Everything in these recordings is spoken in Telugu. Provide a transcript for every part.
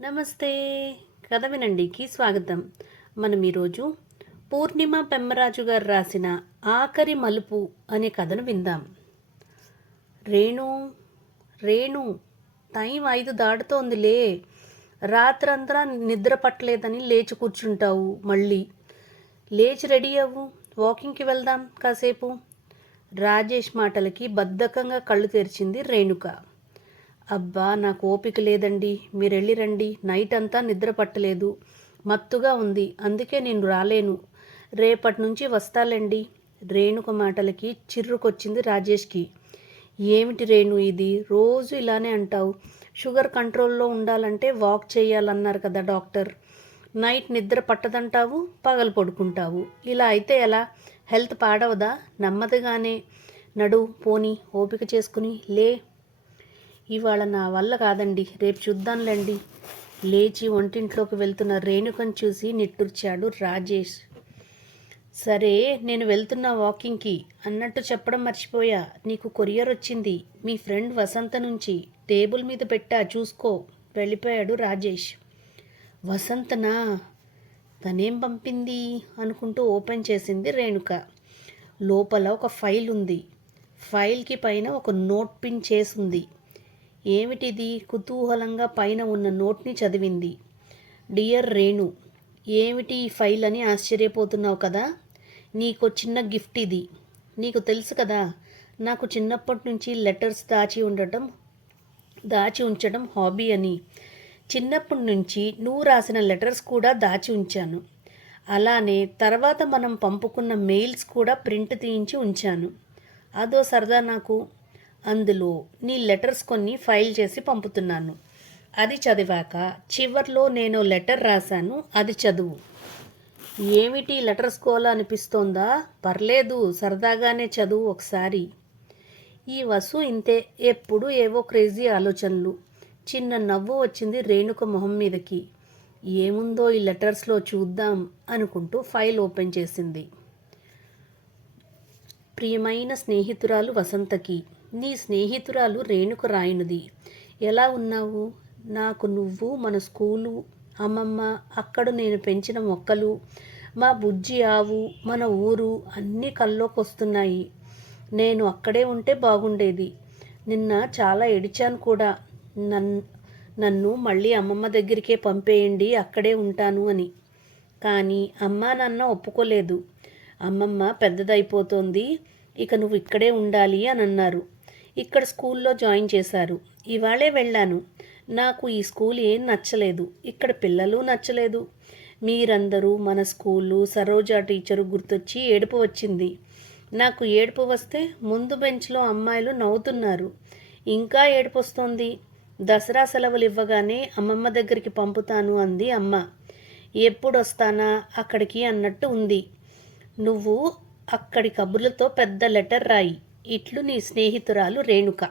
నమస్తే. కథ వినండికి స్వాగతం. మనం ఈరోజు పూర్ణిమ పెమ్మరాజు గారు రాసిన ఆఖరి మలుపు అనే కథను విందాం. రేణు రేణు టైం 5 దాటుతోందిలే. రాత్రంతా నిద్ర పట్టలేదని లేచి కూర్చుంటావు. మళ్ళీ లేచి రెడీ అవ్వు, వాకింగ్కి వెళ్దాం కాసేపు. రాజేష్ మాటలకి బద్ధకంగా కళ్ళు తెరిచింది రేణుక. అబ్బా, నాకు ఓపిక లేదండి, మీరెళ్ళి రండి. నైట్ అంతా నిద్ర పట్టలేదు, మత్తుగా ఉంది, అందుకే నేను రాలేను. రేపటి నుంచి వస్తాలేండి. రేణుక మాటలకి చిర్రుకొచ్చింది రాజేష్కి. ఏమిటి రేణు ఇది, రోజు ఇలానే అంటావు? షుగర్ కంట్రోల్లో ఉండాలంటే వాక్ చేయాలన్నారు కదా డాక్టర్. నైట్ నిద్ర పట్టదంటావు, పగలు పడుకుంటావు. ఇలా అయితే ఎలా? హెల్త్ పాడవదా? నెమ్మదిగానే నడు, పోని, ఓపిక చేసుకుని లే. ఇవాళ నా వల్ల కాదండి, రేపు చూద్దాంలేండి. లేచి వంటింట్లోకి వెళ్తున్న రేణుకను చూసి నిట్టూర్చాడు రాజేష్. సరే, నేను వెళ్తున్నా వాకింగ్కి అన్నట్టు చెప్పడం మర్చిపోయా. నీకు కొరియర్ వచ్చింది, మీ ఫ్రెండ్ వసంత నుంచి. టేబుల్ మీద పెట్టా, చూసుకో. వెళ్ళిపోయాడు రాజేష్. వసంతనా? తనేం పంపింది అనుకుంటూ ఓపెన్ చేసింది రేణుక. లోపల ఒక ఫైల్ ఉంది. ఫైల్కి పైన ఒక నోట్ పిన్ చేసుంది. ఏమిటిది? కుతూహలంగా పైన ఉన్న నోట్ని చదివింది. డియర్ రేణు, ఏమిటి ఈ ఫైల్ అని ఆశ్చర్యపోతున్నావు కదా? నీకు చిన్న గిఫ్ట్ ఇది. నీకు తెలుసు కదా, నాకు చిన్నప్పటి నుంచి లెటర్స్ దాచి ఉంచడం హాబీ అని. చిన్నప్పటి నుంచి నువ్వు రాసిన లెటర్స్ కూడా దాచి ఉంచాను. అలానే తర్వాత మనం పంపుకున్న మెయిల్స్ కూడా ప్రింట్ తీయించి ఉంచాను. అదో సరదా నాకు. అందులో నీ లెటర్స్ కొన్ని ఫైల్ చేసి పంపుతున్నాను. అది చదివాక చివర్లో నేను లెటర్ రాశాను, అది చదువు. ఏమిటి లెటర్స్ కోలా అనిపిస్తోందా? పర్లేదు, సరదాగానే చదువు ఒకసారి. ఈ వసు ఇంతే, ఎప్పుడు ఏవో క్రేజీ ఆలోచనలు. చిన్న నవ్వు వచ్చింది రేణుక మొహం మీదకి. ఏముందో ఈ లెటర్స్లో చూద్దాం అనుకుంటూ ఫైల్ ఓపెన్ చేసింది. ప్రియమైన స్నేహితురాలు వసంతకి, నీ స్నేహితురాలు రేణుక రాయినది. ఎలా ఉన్నావు? నాకు నువ్వు, మన స్కూలు, అమ్మమ్మ, అక్కడ నేను పెంచిన మొక్కలు, మా బుజ్జి ఆవు, మన ఊరు అన్నీ కల్లోకి వస్తున్నాయి. నేను అక్కడే ఉంటే బాగుండేది. నిన్న చాలా ఏడిచాను కూడా. నన్ను మళ్ళీ అమ్మమ్మ దగ్గరికే పంపేయండి, అక్కడే ఉంటాను అని. కానీ అమ్మా నాన్న ఒప్పుకోలేదు. అమ్మమ్మ పెద్దదైపోతోంది, ఇక నువ్వు ఇక్కడే ఉండాలి అని అన్నారు. ఇక్కడ స్కూల్లో జాయిన్ చేశారు. ఇవాళే వెళ్ళాను. నాకు ఈ స్కూల్ ఏం నచ్చలేదు, ఇక్కడ పిల్లలు నచ్చలేదు. మీరందరూ, మన స్కూలు, సరోజా టీచరు గుర్తొచ్చి ఏడుపు వచ్చింది. నాకు ఏడుపు వస్తే ముందు బెంచ్లో అమ్మాయిలు నవ్వుతున్నారు. ఇంకా ఏడుపు వస్తోంది. దసరా సెలవులు ఇవ్వగానే అమ్మమ్మ దగ్గరికి పంపుతాను అంది అమ్మ. ఎప్పుడు వస్తానా అక్కడికి అన్నట్టు ఉంది. నువ్వు అక్కడి కబుర్లతో పెద్ద లెటర్ రాయి. ఇట్లు నీ స్నేహితురాలు Renuka.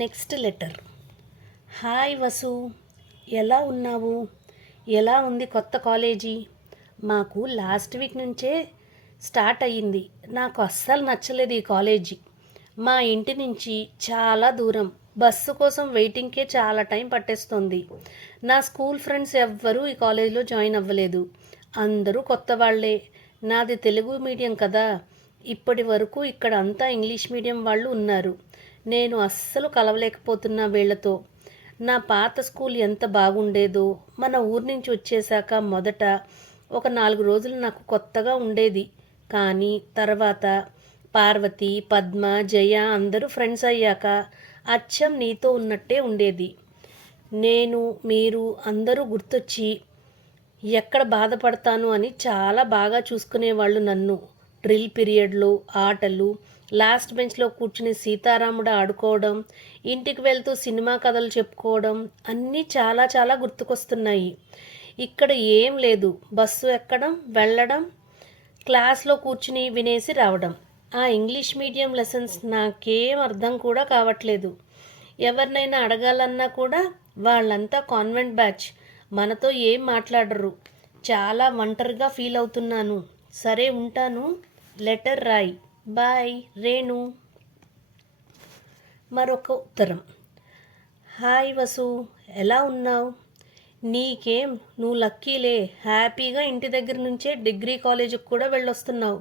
Next letter. Hi Vasu, ఎలా ఉన్నావు? ఎలా ఉంది కొత్త కాలేజీ? మాకు లాస్ట్ వీక్ నుంచే స్టార్ట్ అయ్యింది. నాకు అస్సలు నచ్చలేదు ఈ కాలేజీ. మా ఇంటి నుంచి చాలా దూరం. బస్సు కోసం వెయిటింగ్కే చాలా టైం పట్టేస్తుంది. నా స్కూల్ ఫ్రెండ్స్ ఎవ్వరూ ఈ కాలేజీలో జాయిన్ అవ్వలేదు. అందరూ కొత్త వాళ్ళే. నాది తెలుగు మీడియం కదా. ఇప్పటి వరకు ఇక్కడ అంతా ఇంగ్లీష్ మీడియం వాళ్ళు ఉన్నారు. నేను అస్సలు కలవలేకపోతున్నా వీళ్లతో. నా పాత స్కూల్ ఎంత బాగుండేదో. మన ఊరి నుంచి వచ్చేసాక మొదట ఒక 4 రోజులు నాకు కొత్తగా ఉండేది. కానీ తర్వాత పార్వతి, పద్మ, జయ అందరూ ఫ్రెండ్స్ అయ్యాక అచ్చం నీతో ఉన్నట్టే ఉండేది. మీరు అందరూ గుర్తొచ్చి ఎక్కడ బాధపడతాను అని చాలా బాగా చూసుకునేవాళ్ళు నన్ను. డ్రిల్ పీరియడ్లో ఆటలు, లాస్ట్ బెంచ్లో కూర్చుని సీతారాముడు ఆడుకోవడం, ఇంటికి వెళ్తూ సినిమా కథలు చెప్పుకోవడం అన్నీ చాలా చాలా గుర్తుకొస్తున్నాయి. ఇక్కడ ఏం లేదు. బస్సు ఎక్కడం, వెళ్ళడం, క్లాస్లో కూర్చుని వినేసి రావడం. ఆ ఇంగ్లీష్ మీడియం లెసన్స్ నాకేం అర్థం కూడా కావట్లేదు. ఎవరినైనా అడగాలన్నా కూడా వాళ్ళంతా కాన్వెంట్ బ్యాచ్, మనతో ఏం మాట్లాడరు. చాలా ఒంటరిగా ఫీల్ అవుతున్నాను. సరే, ఉంటాను. లెటర్ రాయ్. బాయ్ రేణు. మరొక ఉత్తరం. హాయ్ వసు, ఎలా ఉన్నావు? నీకేం, నువ్వు లక్కీలే, హ్యాపీగా ఇంటి దగ్గర నుంచే డిగ్రీ కాలేజీకి కూడా వెళ్ళొస్తున్నావు.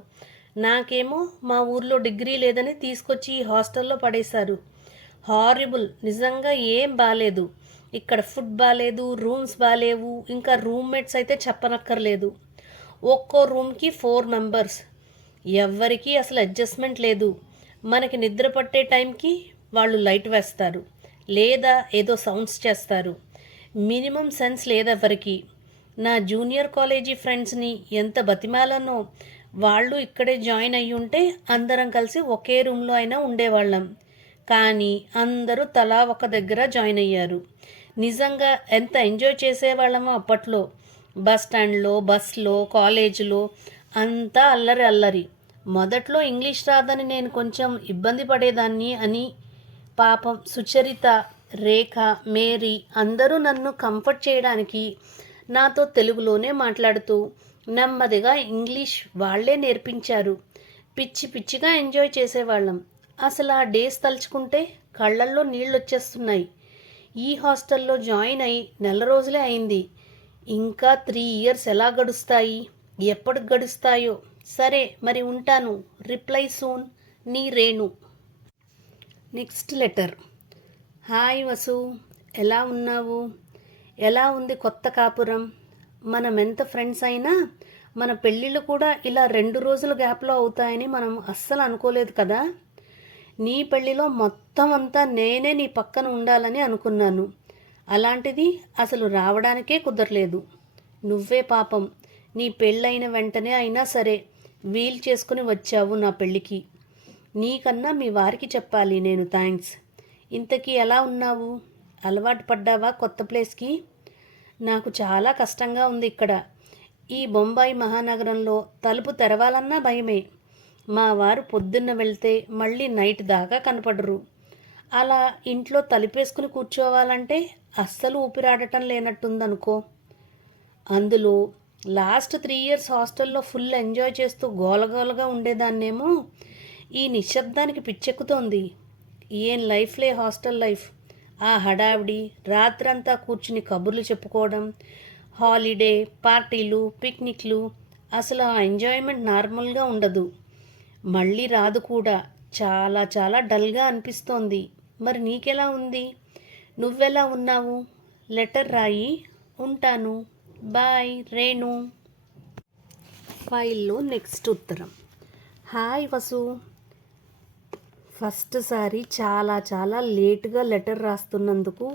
నాకేమో మా ఊర్లో డిగ్రీ లేదని తీసుకొచ్చి ఈ హాస్టల్లో పడేశారు. హారిబుల్, నిజంగా ఏం బాలేదు. ఇక్కడ ఫుడ్ బాలేదు, రూమ్స్ బాలేవు, ఇంకా రూమ్మేట్స్ అయితే చెప్పనక్కర్లేదు. ఒక్కో రూమ్కి 4 మెంబర్స్. ఎవ్వరికీ అసలు అడ్జస్ట్మెంట్ లేదు. మనకి నిద్ర పట్టే టైంకి వాళ్ళు లైట్ వేస్తారు, లేదా ఏదో సౌండ్స్ చేస్తారు. మినిమం సెన్స్ లేదెవ్వరికి. నా జూనియర్ కాలేజీ ఫ్రెండ్స్ని ఎంత బతిమాలనో. వాళ్ళు ఇక్కడే జాయిన్ అయ్యి ఉంటే అందరం కలిసి ఒకే రూమ్లో అయినా ఉండేవాళ్ళం. కానీ అందరూ తలా ఒక దగ్గర జాయిన్ అయ్యారు. నిజంగా ఎంత ఎంజాయ్ చేసేవాళ్ళమో అప్పట్లో. బస్ స్టాండ్లో, బస్లో, కాలేజీలో అంతా అల్లరి అల్లరి. మొదట్లో ఇంగ్లీష్ రాదని నేను కొంచెం ఇబ్బంది పడేదాన్ని అని పాపం సుచరిత, రేఖ, మేరీ అందరూ నన్ను కంఫర్ట్ చేయడానికి నాతో తెలుగులోనే మాట్లాడుతూ నెమ్మదిగా ఇంగ్లీష్ వాళ్లే నేర్పించారు. పిచ్చి పిచ్చిగా ఎంజాయ్ చేసేవాళ్ళం. అసలు ఆ డేస్ తలుచుకుంటే కళ్ళల్లో నీళ్ళు వచ్చేస్తున్నాయి. ఈ హాస్టల్లో జాయిన్ అయి నెల రోజులే అయింది. ఇంకా 3 ఇయర్స్ ఎలా గడుస్తాయి, ఎప్పటికి గడుస్తాయో. సరే మరి ఉంటాను. రిప్లై సూన్, నీ Renu. Next letter. Hi Vasu, ఎలా ఉన్నావు? ఎలా ఉంది కొత్త కాపురం? మనం ఎంత ఫ్రెండ్స్ అయినా మన పెళ్ళిళ్ళు కూడా ఇలా 2 రోజుల గ్యాప్లో అవుతాయని మనం అస్సలు అనుకోలేదు కదా. నీ పెళ్ళిలో మొత్తం అంతా నేనే నీ పక్కన ఉండాలని అనుకున్నాను. అలాంటిది అసలు రావడానికే కుదరలేదు. నువ్వే పాపం నీ పెళ్ళైన వెంటనే అయినా సరే వీల్ చేసుకుని వచ్చావు నా పెళ్ళికి. నీకన్నా మీ వారికి చెప్పాలి నేను థ్యాంక్స్. ఇంతకీ ఎలా ఉన్నావు? అలవాటు పడ్డావా కొత్త ప్లేస్కి? నాకు చాలా కష్టంగా ఉంది ఇక్కడ. ఈ బొంబాయి మహానగరంలో తలుపు తెరవాలన్నా భయమే. మా వారు పొద్దున్న వెళ్తే మళ్ళీ నైట్ దాకా కనపడరు. అలా ఇంట్లో తలుపేసుకుని కూర్చోవాలంటే అస్సలు ఊపిరాడటం లేనట్టుందనుకో. అందులో లాస్ట్ 3 ఇయర్స్ హాస్టల్లో ఫుల్ ఎంజాయ్ చేస్తూ గోలగోలగా ఉండేదాన్నేమో ఈ నిశ్శబ్దానికి పిచ్చెక్కుతోంది. ఏం లైఫ్లే హాస్టల్ లైఫ్. ఆ హడావిడి, రాత్రంతా కూర్చుని కబుర్లు చెప్పుకోవడం, హాలిడే, పార్టీలు, పిక్నిక్లు, అసలు ఆ ఎంజాయ్మెంట్ నార్మల్గా ఉండదు. మళ్ళీ రాదు కూడా. చాలా చాలా డల్గా అనిపిస్తోంది. మరి నీకెలా ఉంది? నువ్వెలా ఉన్నావు? లెటర్ రాయి. ఉంటాను. బాయ్ రేణు. ఫైల్లో నెక్స్ట్ ఉత్తరం. హాయ్ వసు, ఫస్ట్ సారి చాలా చాలా లేటుగా లెటర్ రాస్తున్నందుకు.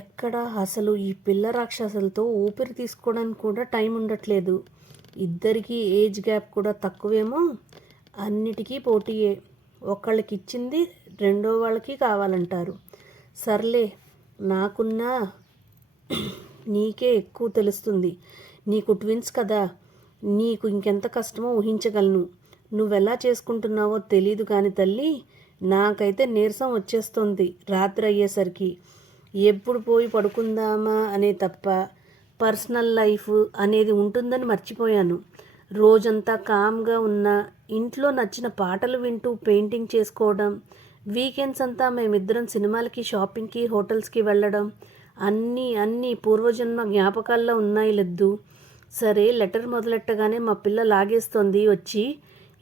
ఎక్కడ అసలు ఈ పిల్ల రాక్షసులతో ఊపిరి తీసుకోవడానికి కూడా టైం ఉండట్లేదు. ఇద్దరికీ ఏజ్ గ్యాప్ కూడా తక్కువేమో. అన్నిటికీ పోటీయే. ఒకళ్ళకి ఇచ్చింది రెండో వాళ్ళకి కావాలంటారు. సర్లే, నాకున్నా నీకే ఎక్కువ తెలుస్తుంది. నీకు ట్విన్స్ కదా, నీకు ఇంకెంత కష్టమో ఊహించగలను. నువ్వెలా చేసుకుంటున్నావో తెలీదు కానీ తల్లి, నాకైతే నీరసం వచ్చేస్తుంది రాత్రి అయ్యేసరికి. ఎప్పుడు పోయి పడుకుందామా అనే తప్ప పర్సనల్ లైఫ్ అనేది ఉంటుందని మర్చిపోయాను. రోజంతా కామ్గా ఉన్న ఇంట్లో నచ్చిన పాటలు వింటూ పెయింటింగ్ చేసుకోవడం, వీకెండ్స్ అంతా మేమిద్దరం సినిమాలకి, షాపింగ్కి, హోటల్స్కి వెళ్ళడం అన్నీ పూర్వజన్మ జ్ఞాపకాల్లో ఉన్నాయి లెద్దు. సరే, లెటర్ మొదలెట్టగానే మా పిల్ల లాగేస్తోంది వచ్చి.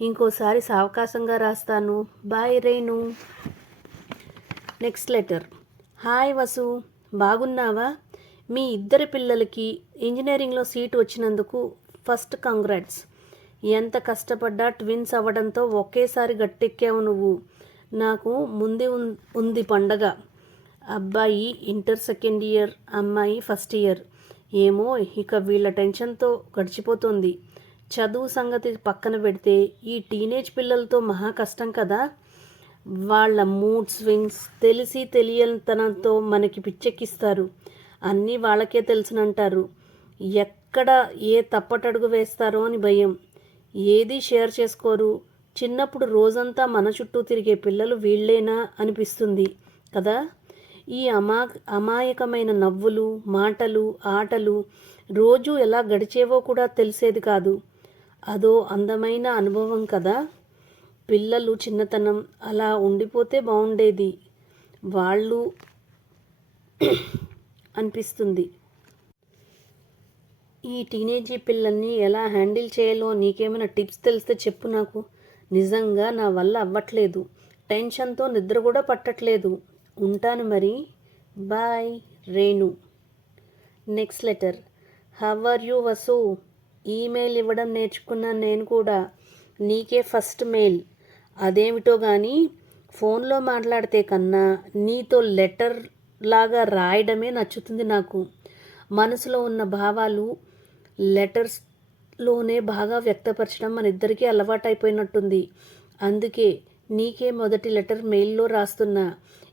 ఇంకోసారి సావకాశంగా రాస్తాను. Bye Renu. Next letter. Hi Vasu, బాగున్నావా? మీ ఇద్దరి పిల్లలకి ఇంజనీరింగ్లో సీట్ వచ్చినందుకు ఫస్ట్ కంగ్రాట్స్. ఎంత కష్టపడ్డా ట్విన్స్ అవ్వడంతో ఒకేసారి గట్టెక్కావు నువ్వు. నాకు ముందే ఉంది పండగ. అబ్బాయి ఇంటర్ సెకండ్ ఇయర్, అమ్మాయి ఫస్ట్ ఇయర్. ఏమో ఇక వీళ్ళ టెన్షన్తో గడిచిపోతుంది. చదువు సంగతి పక్కన పెడితే ఈ టీనేజ్ పిల్లలతో మహా కష్టం కదా. వాళ్ళ మూడ్ స్వింగ్స్ తెలిసి తెలియనితనంతో మనకి పిచ్చెక్కిస్తారు. అన్నీ వాళ్ళకే తెలుసునంటారు. ఎక్కడ ఏ తప్పటడుగు వేస్తారో అని భయం. ఏది షేర్ చేసుకోరు. చిన్నప్పుడు రోజంతా మన చుట్టూ తిరిగే పిల్లలు వీళ్ళేనా అనిపిస్తుంది కదా. ఈ అమాయకమైన నవ్వులు, మాటలు, ఆటలు రోజు ఎలా గడిచేవో కూడా తెలిసేది కాదు. అదో అందమైన అనుభవం కదా. పిల్లలు చిన్నతనం అలా ఉండిపోతే బాగుండేది. వాళ్ళు అనిపిస్తుంది. ఈ టీనేజీ పిల్లల్ని ఎలా హ్యాండిల్ చేయాలో నీకేమైనా టిప్స్ తెలిస్తే చెప్పు నాకు. నిజంగా నా వల్ల అవ్వట్లేదు. టెన్షన్తో నిద్ర కూడా పట్టట్లేదు. ఉంటాను మరి. Bye Renu. Next letter. How are you Vasu? Email ఇవ్వడం నేర్చుకున్నాను నేను కూడా. నీకే ఫస్ట్ మెయిల్. అదేమిటో కానీ ఫోన్లో మాట్లాడితే కన్నా నీతో లెటర్ లాగా రాయడమే నచ్చుతుంది నాకు. మనసులో ఉన్న భావాలు లెటర్స్లోనే బాగా వ్యక్తపరచడం మన ఇద్దరికీ అలవాటైపోయినట్టుంది. అందుకే నీకే మొదటి లెటర్ మెయిల్లో రాస్తున్నా.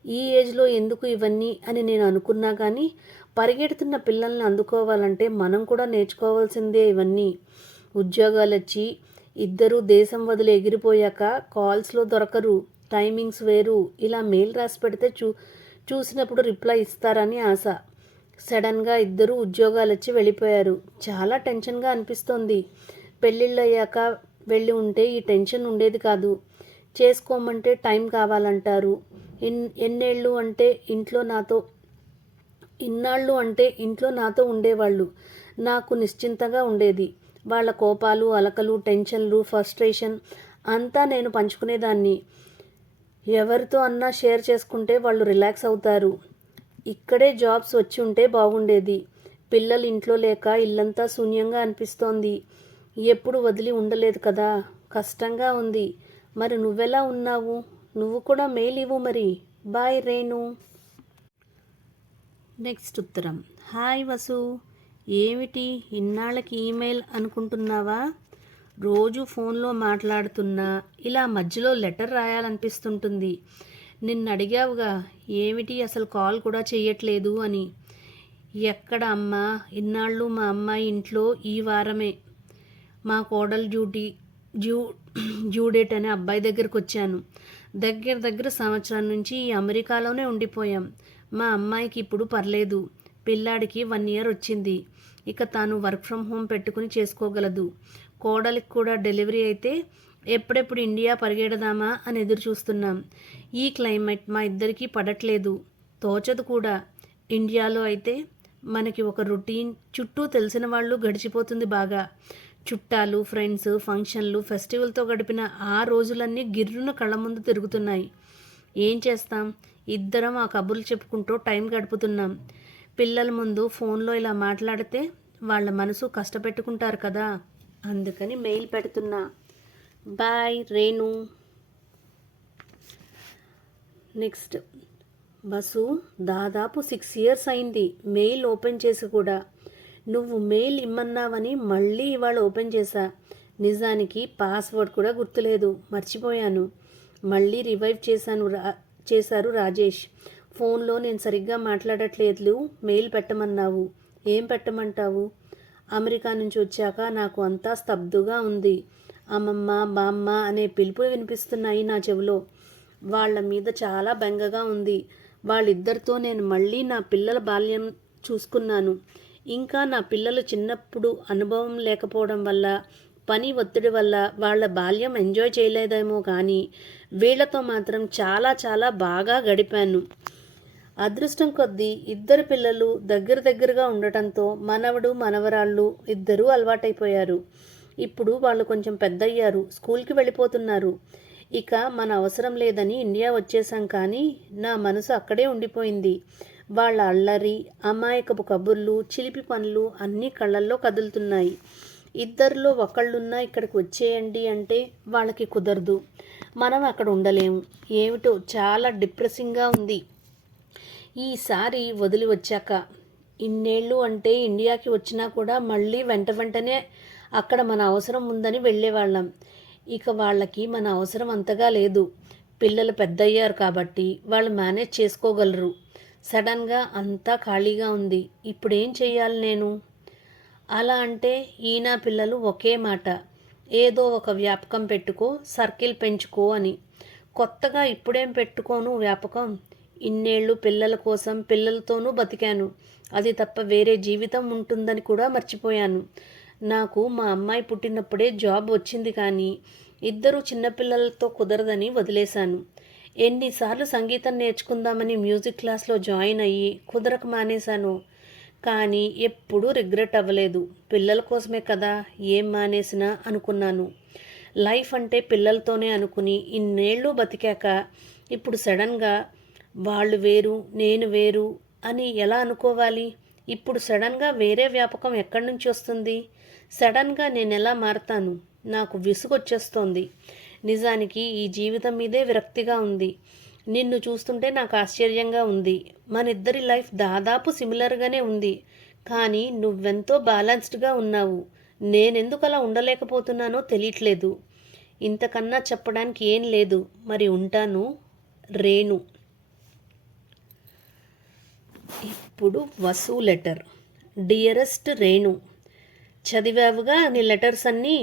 ఈ ఏజ్లో ఎందుకు ఇవన్నీ అని నేను అనుకున్నా కానీ పరిగెడుతున్న పిల్లల్ని అందుకోవాలంటే మనం కూడా నేర్చుకోవాల్సిందే ఇవన్నీ. ఉద్యోగాలు వచ్చి ఇద్దరూ దేశం వదిలి ఎగిరిపోయాక కాల్స్లో దొరకరు, టైమింగ్స్ వేరు. ఇలా మెయిల్ రాసి పెడితే చూసినప్పుడు రిప్లై ఇస్తారని ఆశ. సడన్గా ఇద్దరూ ఉద్యోగాలు వచ్చి వెళ్ళిపోయారు. చాలా టెన్షన్గా అనిపిస్తోంది. పెళ్ళిళ్ళు అయ్యాక వెళ్ళి ఉంటే ఈ టెన్షన్ ఉండేది కాదు. చేసుకోమంటే టైం కావాలంటారు. ఇన్నాళ్ళు అంటే ఇంట్లో నాతో ఉండేవాళ్ళు. నాకు నిశ్చింతగా ఉండేది. వాళ్ళ కోపాలు, అలకలు, టెన్షన్లు, ఫ్రస్ట్రేషన్ అంతా నేను పంచుకునేదాన్ని. ఎవరితో అన్నా షేర్ చేసుకుంటే వాళ్ళు రిలాక్స్ అవుతారు. ఇక్కడే జాబ్స్ వచ్చి ఉంటే బాగుండేది. పిల్లలు ఇంట్లో లేక ఇల్లంతా శూన్యంగా అనిపిస్తోంది. ఎప్పుడు వదిలి ఉండలేదు కదా, కష్టంగా ఉంది. మరి నువ్వెలా ఉన్నావు? నువ్వు కూడా మెయిల్ ఇవ్వు మరి. బాయ్ రేణు. నెక్స్ట్ ఉత్తరం. హాయ్ వసు. ఏమిటి ఇన్నాళ్ళకి ఈమెయిల్ అనుకుంటున్నావా? రోజు ఫోన్లో మాట్లాడుతున్నా ఇలా మధ్యలో లెటర్ రాయాలనిపిస్తుంటుంది. నిన్ను అడిగావుగా ఏమిటి అసలు కాల్ కూడా చెయ్యట్లేదు అని. ఎక్కడ అమ్మా, ఇన్నాళ్ళు మా అమ్మాయి ఇంట్లో. ఈ వారమే మా కోడలు డ్యూ డేట్ అనే అబ్బాయి దగ్గరికి వచ్చాను. దగ్గర సంవత్సరం నుంచి ఈ అమెరికాలోనే ఉండిపోయాం. మా అమ్మాయికి ఇప్పుడు పర్లేదు. పిల్లాడికి 1 year వచ్చింది. ఇక తాను వర్క్ ఫ్రమ్ హోమ్ పెట్టుకుని చేసుకోగలదు. కోడలికి కూడా డెలివరీ అయితే ఎప్పుడెప్పుడు ఇండియా పరిగెడదామా అని ఎదురు చూస్తున్నాం. ఈ క్లైమేట్ మా ఇద్దరికీ పడట్లేదు, తోచదు కూడా. ఇండియాలో అయితే మనకి ఒక రొటీన్, చుట్టూ తెలిసిన వాళ్ళు గడిచిపోతుంది బాగా. చుట్టాలు, ఫ్రెండ్స్, ఫంక్షన్లు, ఫెస్టివల్తో గడిపిన ఆ రోజులన్నీ గిర్రున కళ్ళ ముందు తిరుగుతున్నాయి. ఏం చేస్తాం, ఇద్దరం ఆ కబుర్లు చెప్పుకుంటూ టైం గడుపుతున్నాం. పిల్లల ముందు ఫోన్లో ఇలా మాట్లాడితే వాళ్ళ మనసు కష్టపెట్టుకుంటారు కదా, అందుకని మెయిల్ పెడుతున్నా. బాయ్ రేణు. నెక్స్ట్. బస్సు దాదాపు 6 years అయింది మెయిల్ ఓపెన్ చేసి కూడా. నువ్వు మెయిల్ ఇమ్మన్నావని మళ్ళీ ఇవాళ ఓపెన్ చేశా. నిజానికి పాస్వర్డ్ కూడా గుర్తులేదు, మర్చిపోయాను. మళ్ళీ రివైవ్ చేశారు రాజేష్. ఫోన్లో నేను సరిగ్గా మాట్లాడట్లేదు, మెయిల్ పెట్టమన్నావు. ఏం పెట్టమంటావు? అమెరికా నుంచి వచ్చాక నాకు అంతా స్తబ్దుగా ఉంది. అమ్మమ్మ, బామ్మ అనే పిలుపులు వినిపిస్తున్నాయి నా చెవిలో. వాళ్ళ మీద చాలా బెంగగా ఉంది. వాళ్ళిద్దరితో నేను మళ్ళీ నా పిల్లల బాల్యం చూసుకున్నాను. ఇంకా నా పిల్లలు చిన్నప్పుడు అనుభవం లేకపోవడం వల్ల, పని ఒత్తిడి వల్ల వాళ్ళ బాల్యం ఎంజాయ్ చేయలేదేమో కానీ వీళ్లతో మాత్రం చాలా చాలా బాగా గడిపాను. అదృష్టం కొద్దీ ఇద్దరు పిల్లలు దగ్గరగా ఉండటంతో మనవడు, మనవరాళ్ళు ఇద్దరూ అలవాటైపోయారు. ఇప్పుడు వాళ్ళు కొంచెం పెద్దయ్యారు, స్కూల్కి వెళ్ళిపోతున్నారు. ఇక మన అవసరం లేదని ఇండియా వచ్చేసాం, కానీ నా మనసు అక్కడే ఉండిపోయింది. వాళ్ళ అల్లరి, అమాయకపు కబుర్లు, చిలిపి పనులు అన్నీ కళ్ళల్లో కదులుతున్నాయి. ఇద్దరిలో ఒకళ్ళున్నా ఇక్కడికి వచ్చేయండి అంటే వాళ్ళకి కుదరదు. మనం అక్కడ ఉండలేము. ఏమిటో చాలా డిప్రెసింగ్గా ఉంది ఈసారి వదిలి వచ్చాక. ఇన్నేళ్ళు అంటే ఇండియాకి వచ్చినా కూడా మళ్ళీ వెంటనే అక్కడ మన అవసరం ఉందని వెళ్ళేవాళ్ళం. ఇక వాళ్ళకి మన అవసరం అంతగా లేదు. పిల్లలు పెద్దయ్యారు కాబట్టి వాళ్ళు మేనేజ్ చేసుకోగలరు. సడన్గా అంతా ఖాళీగా ఉంది. ఇప్పుడేం చెయ్యాలి నేను? అలా అంటే ఈయన పిల్లలు ఒకే మాట, ఏదో ఒక వ్యాపకం పెట్టుకో, సర్కిల్ పెంచుకో అని. కొత్తగా ఇప్పుడేం పెట్టుకోను వ్యాపకం? ఇన్నేళ్ళు పిల్లల కోసం పిల్లలతోనూ బతికాను. అది తప్ప వేరే జీవితం ఉంటుందని కూడా మర్చిపోయాను. నాకు మా అమ్మాయి పుట్టినప్పుడే జాబ్ వచ్చింది, కానీ ఇద్దరు చిన్నపిల్లలతో కుదరదని వదిలేశాను. ఎన్నిసార్లు సంగీతం నేర్చుకుందామని మ్యూజిక్ క్లాస్లో జాయిన్ అయ్యి కుదరక మానేశాను. కానీ ఎప్పుడూ రిగ్రెట్ అవ్వలేదు. పిల్లల కోసమే కదా ఏం మానేసినా అనుకున్నాను. లైఫ్ అంటే పిల్లలతోనే అనుకుని ఇన్నేళ్ళు బతికాక ఇప్పుడు సడన్గా వాళ్ళు వేరు నేను వేరు అని ఎలా అనుకోవాలి? ఇప్పుడు సడన్గా వేరే వ్యాపకం ఎక్కడి నుంచి వస్తుంది? సడన్గా నేను ఎలా మారతాను? నాకు విసుగొచ్చేస్తోంది. నిజానికి ఈ జీవితం మీదే విరక్తిగా ఉంది. నిన్ను చూస్తుంటే నాకు ఆశ్చర్యంగా ఉంది. మనిద్దరి లైఫ్ దాదాపు సిమిలర్గానే ఉంది. కానీ నువ్వెంతో బ్యాలెన్స్డ్గా ఉన్నావు. నేనెందుకు అలా ఉండలేకపోతున్నానో తెలియట్లేదు. ఇంతకన్నా చెప్పడానికి ఏం లేదు. మరి ఉంటాను. రేణు. ఇప్పుడు వసు లెటర్. డియరెస్ట్ రేణు, చదివావుగా నీ లెటర్స్ అన్నీ?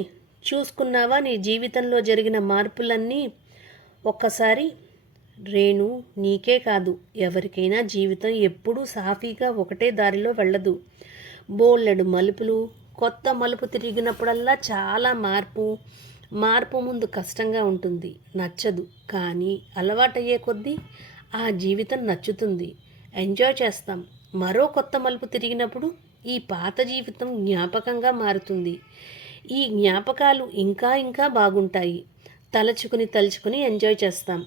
చూసుకున్నావా నీ జీవితంలో జరిగిన మార్పులన్నీ? ఒక్కసారి రేణు, నీకే కాదు ఎవరికైనా జీవితం ఎప్పుడూ సాఫీగా ఒకటే దారిలో వెళ్ళదు. బోలెడు మలుపులు. కొత్త మలుపు తిరిగినప్పుడల్లా చాలా మార్పు ముందు కష్టంగా ఉంటుంది, నచ్చదు. కానీ అలవాటయ్యే కొద్దీ ఆ జీవితం నచ్చుతుంది, ఎంజాయ్ చేస్తాం. మరో కొత్త మలుపు తిరిగినప్పుడు ఈ పాత జీవితం జ్ఞాపకంగా మారుతుంది. ఈ జ్ఞాపకాలు ఇంకా బాగుంటాయి. తలుచుకుని ఎంజాయ్ చేస్తాం.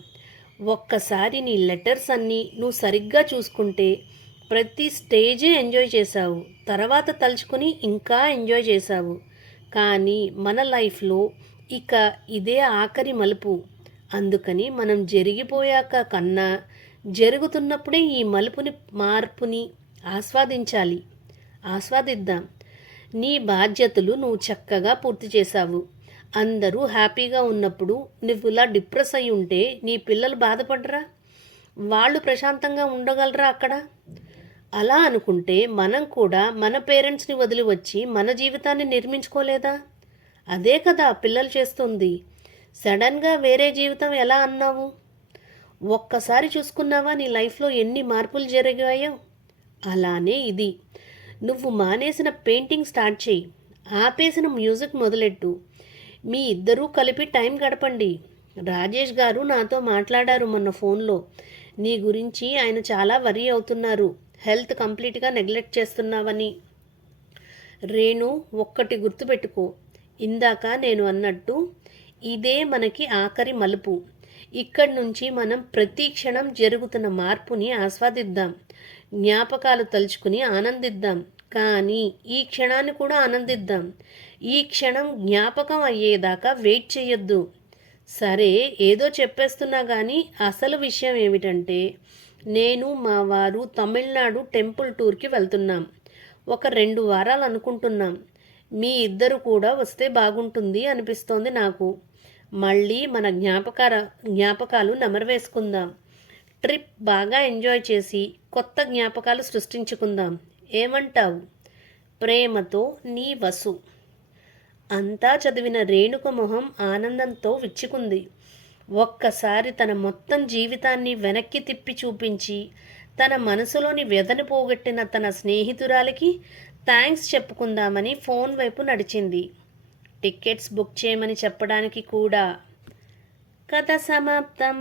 ఒక్కసారి నీ లెటర్స్ అన్నీ నువ్వు సరిగ్గా చూసుకుంటే ప్రతి స్టేజే ఎంజాయ్ చేశావు. తర్వాత తలుచుకుని ఇంకా ఎంజాయ్ చేశావు. కానీ మన లైఫ్లో ఇక ఇదే ఆఖరి మలుపు. అందుకని మనం జరిగిపోయాక కన్నా జరుగుతున్నప్పుడే ఈ మార్పుని ఆస్వాదిద్దాం. నీ బాధ్యతలు నువ్వు చక్కగా పూర్తి చేశావు. అందరూ హ్యాపీగా ఉన్నప్పుడు నువ్వు ఇలా డిప్రెస్ అయి ఉంటే నీ పిల్లలు బాధపడరా? వాళ్ళు ప్రశాంతంగా ఉండగలరా అక్కడ? అలా అనుకుంటే మనం కూడా మన పేరెంట్స్ని వదిలి వచ్చి మన జీవితాన్ని నిర్మించుకోలేదా? అదే కదా పిల్లలు చేస్తుంది. సడన్గా వేరే జీవితం ఎలా అన్నావు? ఒక్కసారి చూసుకున్నావా నీ లైఫ్లో ఎన్ని మార్పులు జరిగాయో? అలానే ఇది. నువ్వు మానేసిన పెయింటింగ్ స్టార్ట్ చేయి. ఆపేసిన మ్యూజిక్ మొదలెట్టు. మీ ఇద్దరూ కలిపి టైం గడపండి. రాజేష్ గారు నాతో మాట్లాడారు మొన్న ఫోన్లో. నీ గురించి ఆయన చాలా వరీ అవుతున్నారు. హెల్త్ కంప్లీట్గా నెగ్లెక్ట్ చేస్తున్నావని. రేణు, ఒక్కటి గుర్తుపెట్టుకో. ఇందాక నేను అన్నట్టు ఇదే మనకి ఆఖరి మలుపు. ఇక్కడి నుంచి మనం ప్రతి క్షణం జరుగుతున్న మార్పుని ఆస్వాదిద్దాం. జ్ఞాపకాలు తలుచుకుని ఆనందిద్దాం. కానీ ఈ క్షణాన్ని కూడా ఆనందిద్దాం. ఈ క్షణం జ్ఞాపకం అయ్యేదాకా వెయిట్ చేయొద్దు. సరే, ఏదో చెప్పేస్తున్నా కానీ అసలు విషయం ఏమిటంటే, నేను మా వారు తమిళనాడు టెంపుల్ టూర్కి వెళ్తున్నాం. ఒక 2 వారాలు అనుకుంటున్నాం. మీ ఇద్దరు కూడా వస్తే బాగుంటుంది అనిపిస్తోంది నాకు. మళ్ళీ మన జ్ఞాపకాలు నెమరవేసుకుందాం. ట్రిప్ బాగా ఎంజాయ్ చేసి కొత్త జ్ఞాపకాలు సృష్టించుకుందాం. ఏమంటావు? ప్రేమతో నీ వసు. అంతా చదివిన రేణుక మొహం ఆనందంతో విచ్చుకుంది. ఒక్కసారి తన మొత్తం జీవితాన్ని వెనక్కి తిప్పి చూపించి తన మనసులోని వ్యధను పోగొట్టిన తన స్నేహితురాలికి థ్యాంక్స్ చెప్పుకుందామని ఫోన్ వైపు నడిచింది. టికెట్స్ బుక్ చేయమని చెప్పడానికి కూడా. కథ సమాప్తం.